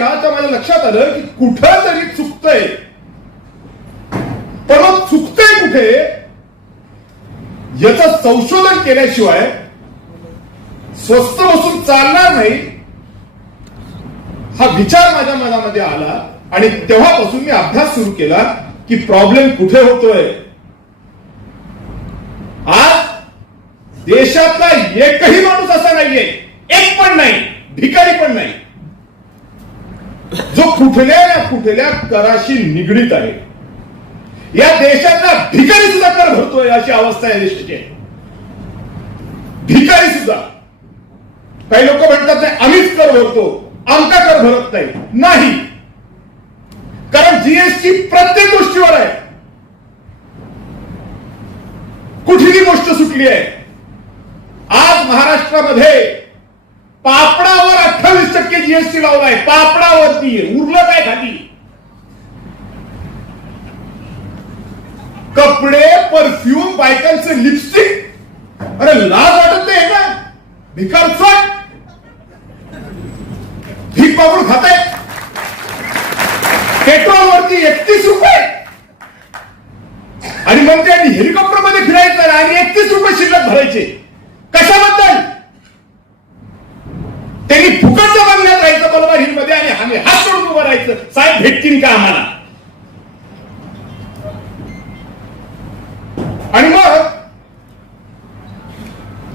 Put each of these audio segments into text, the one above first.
ना तर माझ्या लक्षात आलं की कुठं तरी चुकतंय. पण मग चुकतंय कुठे याचं संशोधन केल्याशिवाय स्वस्त बसून चालणार नाही हा विचार माझ्या मनामध्ये आला आणि तेव्हापासून मी अभ्यास सुरू केला की प्रॉब्लेम कुठे होतोय. आज देशातला एकही माणूस असा नाहीये, एक पण नाही, भिकारी पण नाही, जो कुठल्या ना कुठल्या कराशी निगडीत आहे. या देशातला भिकारी सुद्धा कर भरतोय अशी अवस्था आहे देशाची. भिकारी सुद्धा. काही लोक म्हणतात नाही आम्हीच कर भरतो, आमचा कर भरत नाही. कारण जीएसटी प्रत्येक गोष्टीवर आहे. कुठली गोष्ट सुटली आहे. आज महाराष्ट्रामध्ये पापडावर 28% जीएसटी लावलाय. पापडावरती उरलं काय खाली. कपडे, परफ्यूम, बायकांचे लिपस्टिक. अरे लाज वाटत नाही ना. भिकारचोट भीक मागून खाताय. पेट्रोलवरती 31 रुपये आणि मग ते हेलिकॉप्टर मध्ये फिरायचं आणि 31 रुपये शिल्लक भरायचे. कशाबद्दल? त्यांनी फुकटच्या बंगल्यात राहायचं बरोबर हिल मध्ये आणि आम्ही हात सोडून उभं राहायचं. साहेब भेटतील का आम्हाला? आणि मग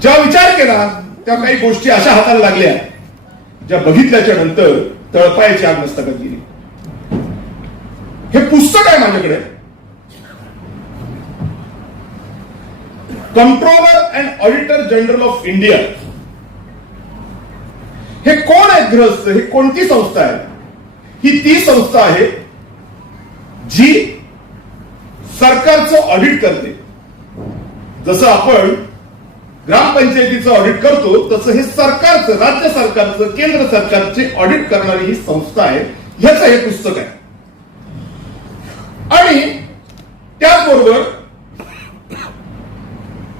जेव्हा विचार केला त्या काही गोष्टी अशा हाताला लागल्या ज्या बघितल्याच्या नंतर तळपायाची आग मस्तकात गेली. हे पुस्तक आहे माझ्याकडे, controller and auditor general of India. हे कोण आहेत गृहस्थ? हे कोणती संस्था आहे? ही ती संस्था आहे जी सरकारचं ऑडिट करते. जसं आपण ग्रामपंचायतीचं ऑडिट करतो तसं हे सरकारचं, राज्य सरकारचं, केंद्र सरकारचे ऑडिट करणारी ही संस्था आहे. ह्याचं हे पुस्तक आहे. आणि त्याचबरोबर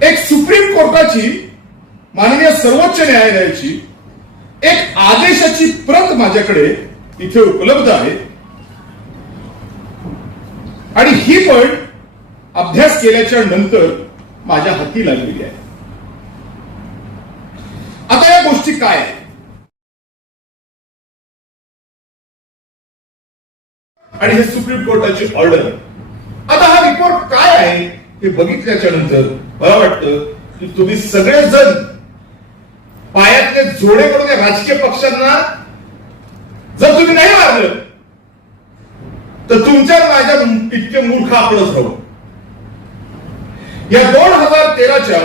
एक सुप्रीम कोर्टाची, माननीय सर्वोच्च न्यायालयाची एक आदेशाची प्रत माझ्याकडे इथे उपलब्ध आहे. आणि ही पण अभ्यास केल्याच्या नंतर माझ्या हाती लागलेली आहे. आता या गोष्टी काय आहेत आणि हे सुप्रीम कोर्टाची ऑर्डर. आता हा रिपोर्ट काय आहे हे बघितल्याच्या नंतर मला वाटतं की तुम्ही सगळेजण पायातले जोडे करून या राजकीय पक्षांना जर तुम्ही नाही मारलं तर तुमच्या माझ्या इतके मूर्ख आपणच राहू. या 2013च्या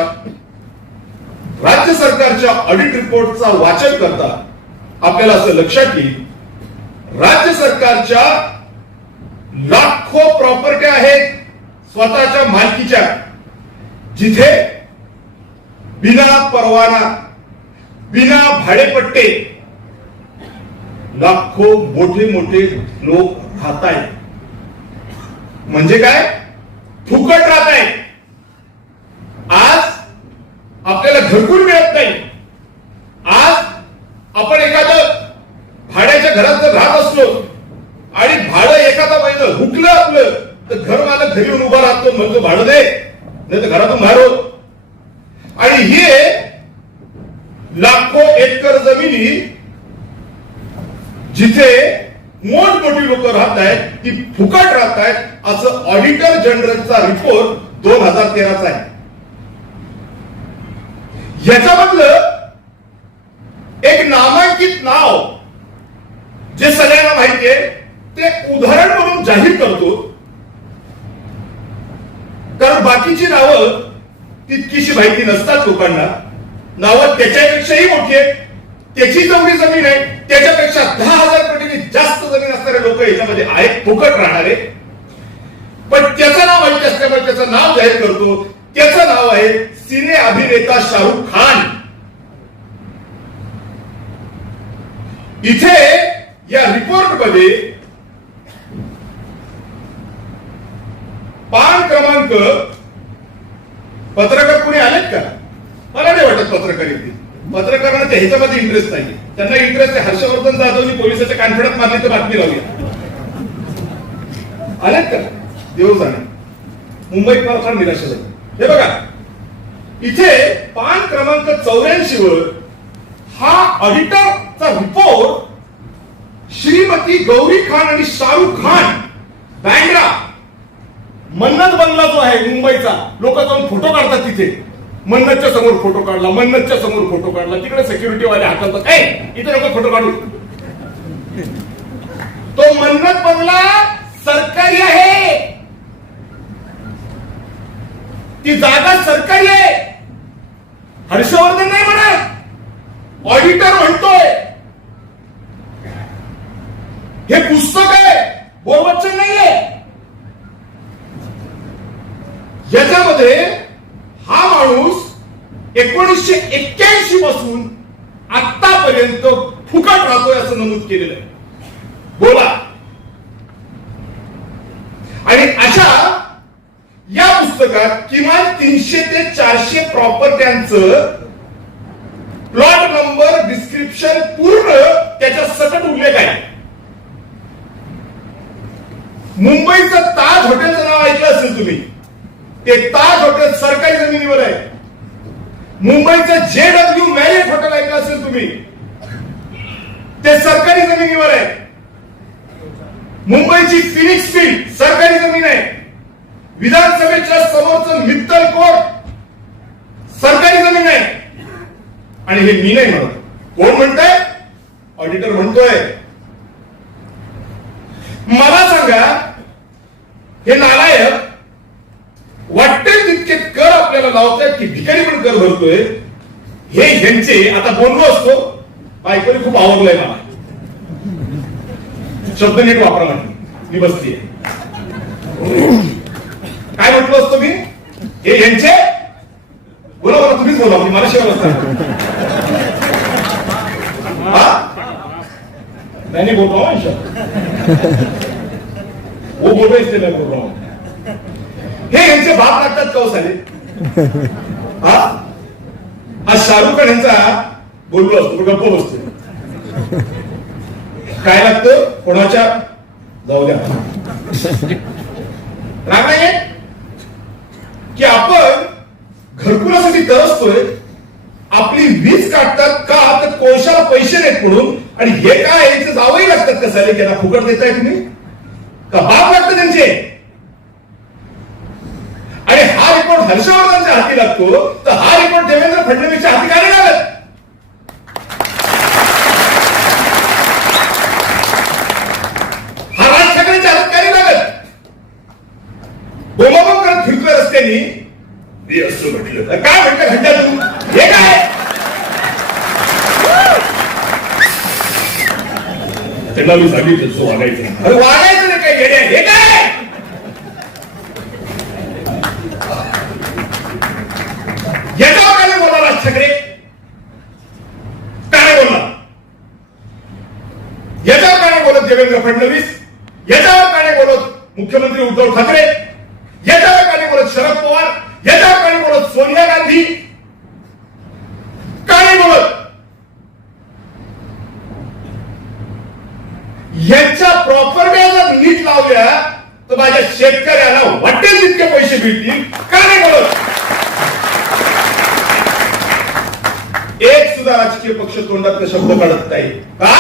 राज्य सरकारच्या ऑडिट रिपोर्टचा वाचन करता आपल्याला असं लक्षात येईल राज्य सरकारच्या लाखो प्रॉपर्ट्या आहेत स्वतःच्या मालकीच्या, जिथे बिना परवाना, बिना भाडेपट्टे लाखो मोठे मोठे लोक राहत आहेत. म्हणजे काय? फुकट राहत आहेत. आज आपल्याला घरकुल मिळत नाही. आज आपण एखादं भाड्याच्या घरात जर राहत असलो आणि भाडं एखादा महिना हुकलं आपलं तर घर मालक घरी येऊन उभा राहतो, म्हणतो भाडं दे, नाही तर घरातून बाहेर होत. आणि हे लाखो एकर जमिनी जिथे मोठमोठी लोक राहत आहेत ती फुकट राहत आहेत, असं ऑडिटर जनरलचा रिपोर्ट 2013चा आहे. याच्यामधलं एक नामांकित नाव जे सगळ्यांना माहिती आहे ते उदाहरण म्हणून जाहीर करतो, कारण बाकीची नावं तितकीशी माहिती नसतात लोकांना. नावं त्याच्यापेक्षाही मोठी आहे, त्याची जेवढी जमीन आहे त्याच्यापेक्षा 10,000 पटीने जास्त जमीन असणारे लोक याच्यामध्ये आहेत, फुकट राहणारे. पण त्याचं नाव माहिती असल्यामुळे त्याचं नाव जाहीर करतो. त्याचं नाव आहे सिने अभिनेता शाहरुख खान. इथे या रिपोर्ट मध्ये पान क्रमांक, पत्रकार कोणी आलेत का? मला नाही वाटत पत्रकार येतील. पत्रकारांना ह्याच्यामध्ये इंटरेस्ट नाही. त्यांना इंटरेस्ट आहे. हर्षवर्धन जाधवनी पोलिसाच्या कानफड्यात मारली तर बातमी लावली. आलेत का देव जाणे. मुंबईत मला फार निराशा झाली. हे बघा इथे पान क्रमांक 84 वर हा ऑडिटरचा रिपोर्ट श्रीमती गौरी खान आणि शाहरुख खान बँड्रा मन्नत बंगला जो आहे मुंबईचा, लोक जाऊन फोटो काढतात तिथे. मन्नतच्या समोर फोटो काढला, मन्नतच्या समोर फोटो काढला, तिकडे सिक्युरिटी वाले हाकलतात, काय इथे लोक फोटो काढू. तो मन्नत बंगला सरकारी आहे, ती जागा सरकारी आहे. हर्षवर्धन नाही म्हणत, ऑडिटर म्हणतोय. हे पुस्तक आहे, बोलवचन नाहीये. याच्यामध्ये हा माणूस 1981 पासून आतापर्यंत फुकट राहतोय असं नमूद केलेलं आहे. बोला. आणि अशा या पुस्तकात किमान 300 ते 400 प्रॉपर्ट्यांचं प्लॉट नंबर डिस्क्रिप्शन पूर्ण त्याच्या सकट उल्लेख आहे. मुंबईचं ताज हॉटेलचं नाव ऐकलं असेल तुम्ही. ते ताज हॉटेल सरकारी जमिनीवर आहे. मुंबईचं JW मॅरियट हॉटेल ऐकलं असेल तुम्ही, ते सरकारी जमिनीवर आहे. मुंबईची फिनिक्स फील्ड सरकारी जमीन आहे. विधानसभेच्या समोरचं मित्तल कोर्ट सरकारी जमीन आहे. आणि हे मी नाही म्हणत, कोण म्हणतंय? ऑडिटर म्हणतोय. मला सांगा, हे नालायक वाटते तितके कर आपल्याला लावतायत की भिकारी पण कर भरतोय. हे ह्यांचे आता बोललो असतो, बायकोने खूप आवडलंय मला, शब्द नीट वापरा म्हणजे मी बसतीये. काय म्हटलं असतो मी? हे यांचे बोला बोला, तुम्हीच बोला, मला शिवाय बसता. नहीं बोल रहा हूं, वो बोल रहे इसलिए मैं बोल रहा हूं. हे यांचे बाप लागतात का हो साले? हा शाहरुख खान यांचा बोललो असतो, तो गप्प बसतो. काय लागतं कोणाच्या? जाऊ द्या, राग नाहीये की आपण घरकुलासाठी तरसतोय. आपली वीज काढतात का तर कोळशाला पैसे नाहीत म्हणून. आणि हे काय याचे जावंही लागतात का साले? त्यांना फुकट देताय तुम्ही का बाप लागतं त्यांचे? आणि हा रिपोर्ट हर्षवर्धनच्या हाती लागतो, तर हा रिपोर्ट देवेंद्र फडणवीसच्या हाती का नाही लागत? हा राज ठाकरेंच्या हातात का नाही लागत? बोमाबोम करत फिरतोय रस्त्यानी. मी असं म्हटलं, काय म्हटलं घंटा तू? हे काय त्यांना मी सांगितलं तसं वागायचं. अरे वागायचं नाही काय येड्या? हे काय? याच्यावर काय बोलला राज ठाकरे? काय बोलला? याच्यावर काय बोलत देवेंद्र फडणवीस? याच्यावर काय बोलत मुख्यमंत्री उद्धव ठाकरे? याच्यावर काय बोलत शरद पवार? याच्यावर काय बोलत सोनिया गांधी? काय बोलत? यांच्या प्रॉपर्ट्या जर नीट लावल्या तर माझ्या शेतकऱ्याला वाटेल तितके पैसे मिळतील. का नाही बोलत? एक सुद्धा राजकीय पक्ष तोंडात शब्द काढत नाही का?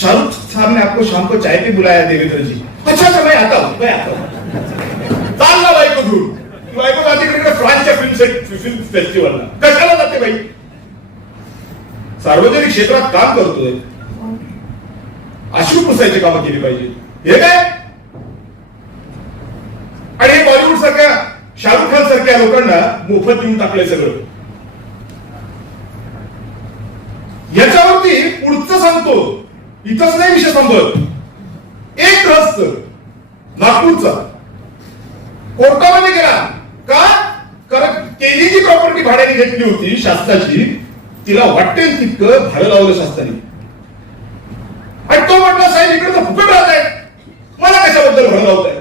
शाहरुख साहब ने आपको शाम को चाय पे बुलाया देवेंद्र जी. अच्छा मैं आता हूं, मैं आता हूं. चालला बायको घेऊन. बायको जाते तिकडे फ्रान्सच्या फिल्म फेस्टिवलला. कशाला जाते बाई? सार्वजनिक क्षेत्रात काम करतोय, अश्रू पुसायची कामं केली पाहिजे. हे काय? आणि हे बॉलिवूड सारख्या शाहरुख खान सारख्या लोकांना मोफत देऊन टाकलंय सगळं. याच्यावरती पुढचं सांगतो, इथंच नाही विषय संपत. एक ग्रस्त नागपूरचा कोर्टामध्ये गेला का? कारण केली जी प्रॉपर्टी भाड्याने घेतली होती शासनाची, तिला वाटेल तितकं भाडं लावलं शासनाने. आणि तो म्हटला साहेब इकडे तर फुकट राहत आहे, मला कशाबद्दल भाडं लावताय?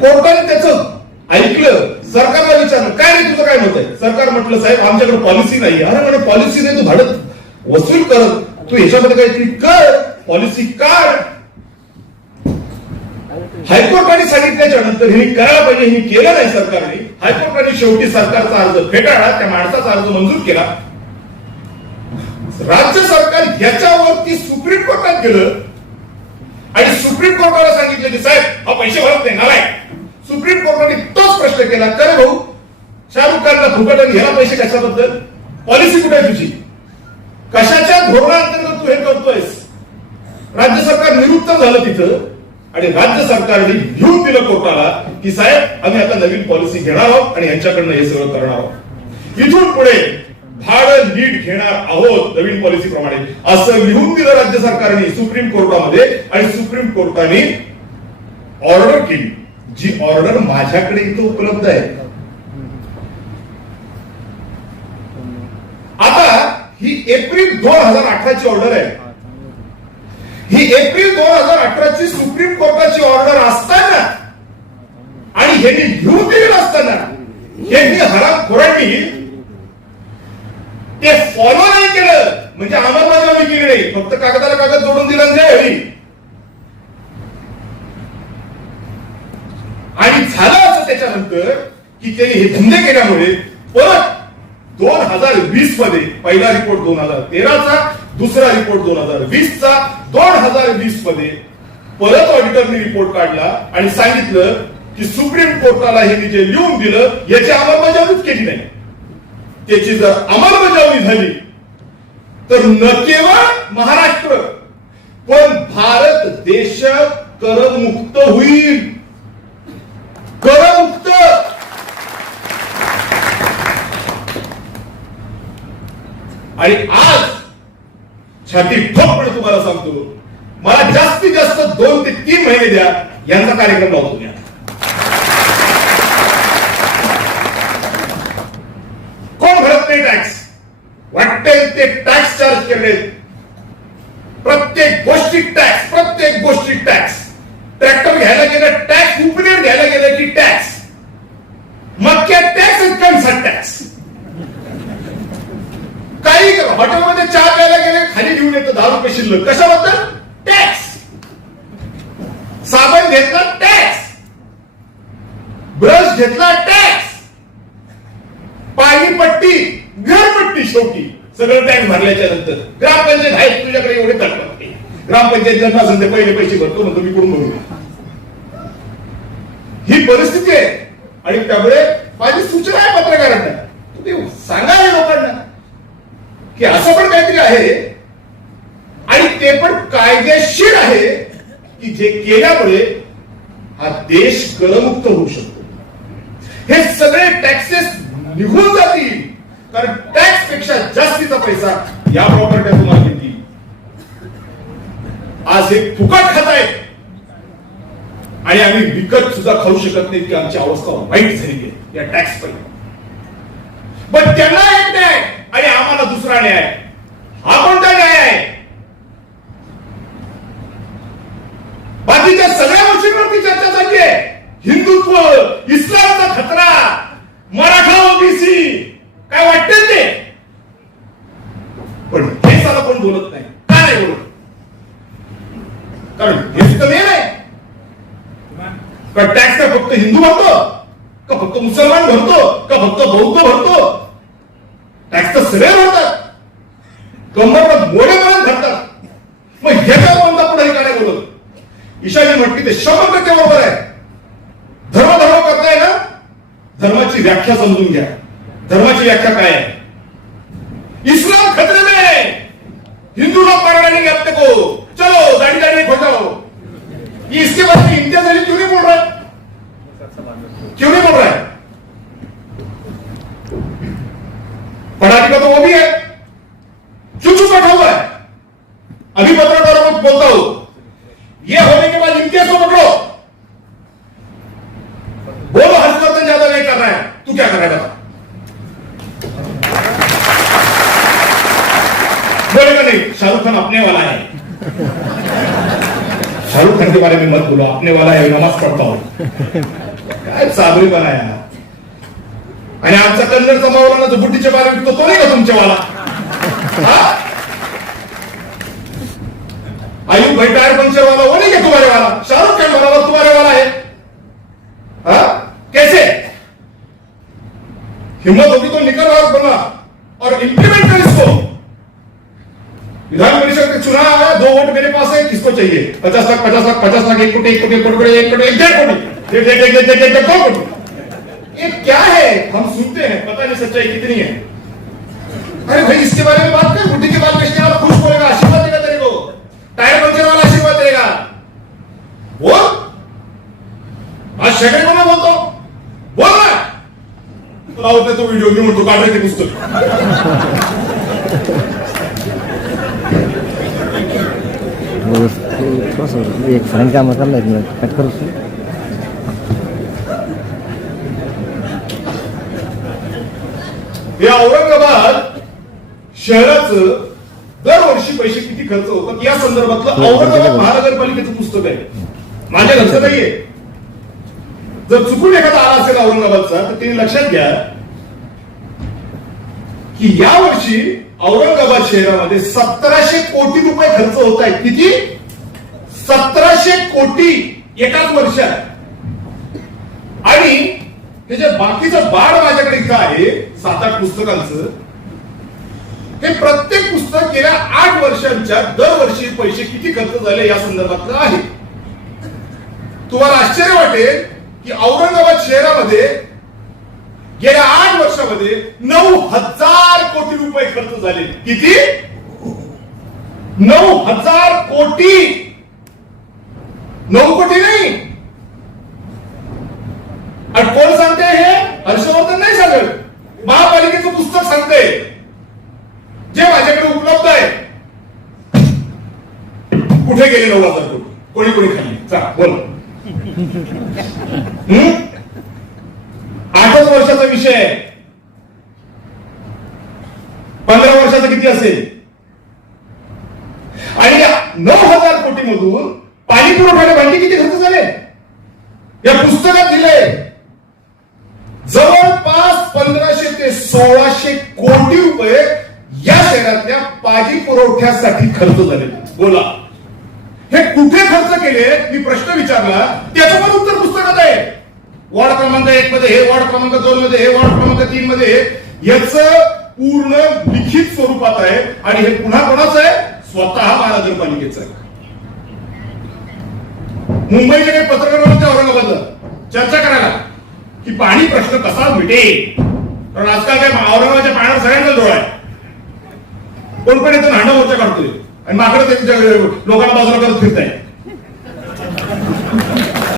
कोर्टाने त्याचं ऐकलं, सरकारला विचारलं काय रे तुझं काय मत आहे? सरकार म्हटलं म्हटलं साहेब आमच्याकडे पॉलिसी नाही. अरे म्हणे पॉलिसी नाही, तू भाडं वसूल कर, तू याच्यामध्ये काहीतरी कर, पॉलिसी काढ. हायकोर्टाने सांगितल्याच्या नंतर हे करायला पाहिजे, हे केलं नाही सरकारने. हायकोर्टाने शेवटी सरकारचा अर्ज फेटाळला, त्या माणसाचा अर्ज मंजूर केला. राज्य सरकार याच्यावरती सुप्रीम कोर्टात गेलं आणि सुप्रीम कोर्टाला सांगितलं की साहेब हा पैसे भरत नाही नालाय. सुप्रीम कोर्टाने तोच प्रश्न केला, करे भाऊ शाहरुख खानला फुकट आणि ह्याला पैसे कशाबद्दल, पॉलिसी कुठे आहे तुझी, कशाच्या धोरणांतर्गत तू हे करतोयस. राज्य सरकार निरुत्तर झालं तिथं आणि राज्य सरकारने घेऊन दिलं कोर्टाला की साहेब आम्ही आता नवीन पॉलिसी घेणार आहोत आणि यांच्याकडनं हे सगळं करणार आहोत. इथून पुढे भाडं नीट घेणार आहोत नवीन पॉलिसी प्रमाणे असं लिहून दिलं राज्य सरकारने सुप्रीम कोर्टामध्ये. आणि सुप्रीम कोर्टाने ऑर्डर केली, जी ऑर्डर माझ्याकडे इथं उपलब्ध आहे. आता ही एप्रिल 2018ची ऑर्डर आहे. ही एप्रिल 2018ची सुप्रीम कोर्टाची ऑर्डर असताना आणि ह्यांनी घेऊन दिलेलं असताना ह्यांनी हरामखोरांनी ते फॉलो नाही केलं, म्हणजे अंमलबजावणी केली नाही, फक्त कागदाला कागद जोडून दिला नाही. आणि झालं असं त्याच्यानंतर की त्यांनी हे धंदे केल्यामुळे परत 2020 मध्ये पहिला रिपोर्ट 2013चा, दुसरा रिपोर्ट 2020चा, 2020 मध्ये परत ऑडिटरने रिपोर्ट काढला आणि सांगितलं की सुप्रीम कोर्टाला हे जे लिहून दिलं याची अंमलबजावणीच केली नाही. त्याची जर अंमलबजावणी झाली तर न केवळ महाराष्ट्र पण भारत देश करमुक्त होईल. करमुक्त. आणि आज छाती ठोकपणे तुम्हाला सांगतो, मला जास्तीत जास्त 2 ते 3 महिने द्या, यांचा कार्यक्रम लावतो. कोण भरत नाही टॅक्स, वाटेल ते टॅक्स चार्ज केले. प्रत्येक गोष्टी टॅक्स, प्रत्येक गोष्टी टॅक्स. ट्रॅक्टर घ्यायला गेलं टॅक्स, उपनेर घ्यायला गेलं की टॅक्स, मक्यात टॅक्स, कणसात टॅक्स. काही हॉटेलमध्ये चहा प्यायला गेले खाली घेऊन येतं 10 रुपये शिल्लक, कशाबद्दल, टॅक्स. साबण घेतला टॅक्स, ब्रश घेतला टॅक्स, पाणीपट्टी, घरपट्टी, शेवटी सगळं टॅक्स भरल्याच्या नंतर ग्रामपंचायत आहे तुझ्याकडे एवढे तक्रार. ग्रामपंचायत ज्यांना असेल ते पहिले पैसे भरतो म्हणतो मी कुठून भरू. ही परिस्थिती आहे. आणि त्यामुळे माझी सूचना आहे पत्रकारांना, तुम्ही सांगा या लोकांना की असं पण काहीतरी आहे आणि ते पण कायदेशीर आहे की जे केल्यामुळे हा देश करमुक्त होऊ शकतो. हे सगळे टॅक्सेस निघून जातील, कारण टॅक्स पेक्षा जास्तीचा पैसा या प्रॉपर्ट्या तुम्हाला देतील. आज हे फुकट खात आहेत आणि आम्ही विकत सुद्धा खाऊ शकत नाही की आमची अवस्था वाईट झाली आहे या टॅक्स पैकी. पण त्यांना एक न्याय आणि आम्हाला दुसरा न्याय. हा कोणता न्याय आहे? बाकीच्या सगळ्या गोष्टींवरती चर्चा झाली आहे. हिंदुत्व, इस्लामचा खतरा, मराठा ओबीसी, काय वाटते ते, पण हे साला कोण बोलत नाही. का नाही बोलत? कारण हेच तर मेन आहे. पण टॅक्स का फक्त हिंदू भरतो का फक्त मुसलमान भरतो का फक्त बौद्ध भरतो? टॅक्स तर सगळे भरतात, कंबरला मोडे म्हणून भरतात. मग ह्याचा कोणता पुढे काय बोलत? ईशानी म्हटली ते 100% बरोबर आहे. धर्म करताय ना, धर्माची व्याख्या समजून घ्या. धर्माची व्याख्या काय आहे? इस्लाम खतरे में है, हिंदू लोग पकड़ने नहीं अपने को, चलो दाढ़ी दाढ़ी खोजाओ. ये इसके बारे में इम्तियाज अली क्यों नहीं बोल रहा है? क्यों नहीं बोल रहा है? पढ़ा लिखा तो वो भी है, क्यों चुप बैठा हुआ है? अभी पत्रकारों को बोलता हूं, ये होने के बाद इम्तियाज को पकड़ो, बोलो हर्षवर्धन ज्यादा नहीं कर रहा है, तू क्या कर रहा है बता? बोलेगा नहीं, शाहरुख खान अपने वाला है. शाहरुख खान के बारे में मत बोलो, अपने वाला है, नमाज पढ़ता हूं. काय साबरी बनाया. आणि आमचा कन्नडचा मावळा जो बुट्टीच्या बाहेर विकतो तो नाही का तुमच्यावाला? आयुब भाई टायर पंक्चर वाला वो नहीं क्या तुम्हारे वाला? शाहरुख खान वाला तुम्हारे वाला है? कैसे हिम्मत होगी तो निकल और बना और इंप्लीमेंट कर इसको। विधान परिषद का चुनाव आया, 2 वोट मेरे पास है, किसको चाहिए? 50 लाख 50 लाख 50 लाख 1 कोटी 1 कोटी 1 कोटी 1 कोटी 1 कोटी 1 कोटी। ये क्या है? हम सुनते हैं, पता नहीं सच्चाई कितनी है। अरे भाई इसके बारे में बात कर। बुद्धि के बाल बेचने वाला खुश बोलेगा, आशीर्वाद देगा तेरे को। टायर पंचर वाला आशीर्वाद देगा। बोल, आज शेखर को मैं बोलता हूं, बोल रहा तुला होते तो व्हिडिओ मी म्हणतो काढ रे ते पुस्तक। एक फ्रेंड का मतलब नहीं कट करो। या औरंगाबाद शहराचं दरवर्षी पैसे किती खर्च होतात या संदर्भातलं औरंगाबाद महानगरपालिकेचं पुस्तक आहे, माझ्या घरचं नाहीये। जर चुकून एखादा आला असेल औरंगाबादचा तर त्यांनी लक्षात घ्या की यावर्षी औरंगाबाद शहरामध्ये 1700 कोटी रुपये खर्च होत आहेत। किती? 1700 कोटी एकाच वर्षात। आणि हे जे बाकीचं बाळ माझ्याकडे इथं आहे 7-8 पुस्तकांचं, हे प्रत्येक पुस्तक गेल्या 8 वर्षांच्या दरवर्षी पैसे किती खर्च झाले या संदर्भातलं आहे। तुम्हाला आश्चर्य वाटेल की औरंगाबाद शहरामध्ये गेल्या 8 वर्षामध्ये 9,000 कोटी रुपये खर्च झाले। किती? 9,000 कोटी। 9 कोटी नाही। आणि कोण सांगते हे? हर्षवर्धन नाही सांगत, महापालिकेचं पुस्तक सांगते जे माझ्याकडे उपलब्ध आहे। कुठे गेले 9,000 कोटी? कोणी कोणी खाल्ली? चला बोल। 8 वर्षाचा विषय आहे, 15 वर्षाचा किती असेल? आणि या 9,000 कोटी मधून पाणी पुरवठ्याला भांडी किती खर्च झाले या पुस्तकात दिले? जवळपास 1500 ते 1600 कोटी रुपये या शहरातल्या पाणी पुरवठ्यासाठी खर्च झाले। बोला, हे कुठे खर्च केले? मी प्रश्न विचारला, त्याचं पण उत्तर पुस्तकात आहे। वॉर्ड क्रमांक 1 मध्ये हे, वॉर्ड क्रमांक 2 मध्ये हे, वॉर्ड क्रमांक 3 मध्ये हे, याचं पूर्ण लिखित स्वरूपात आहे। आणि हे पुन्हा कोणाचं आहे? स्वतः महानगरपालिकेचं आहे। मुंबईचे काही पत्रकार होते औरंगाबादला चर्चा करायला की पाणी प्रश्न कसा मिटेल, कारण आजकाल काय औरंगाबादच्या पाण्यावर सगळ्यांना डोळा आहे। कोण पण येतो नांडा मोर्चा काढतोय आणि माकडं लोकांना बाजूला करत फिरताय।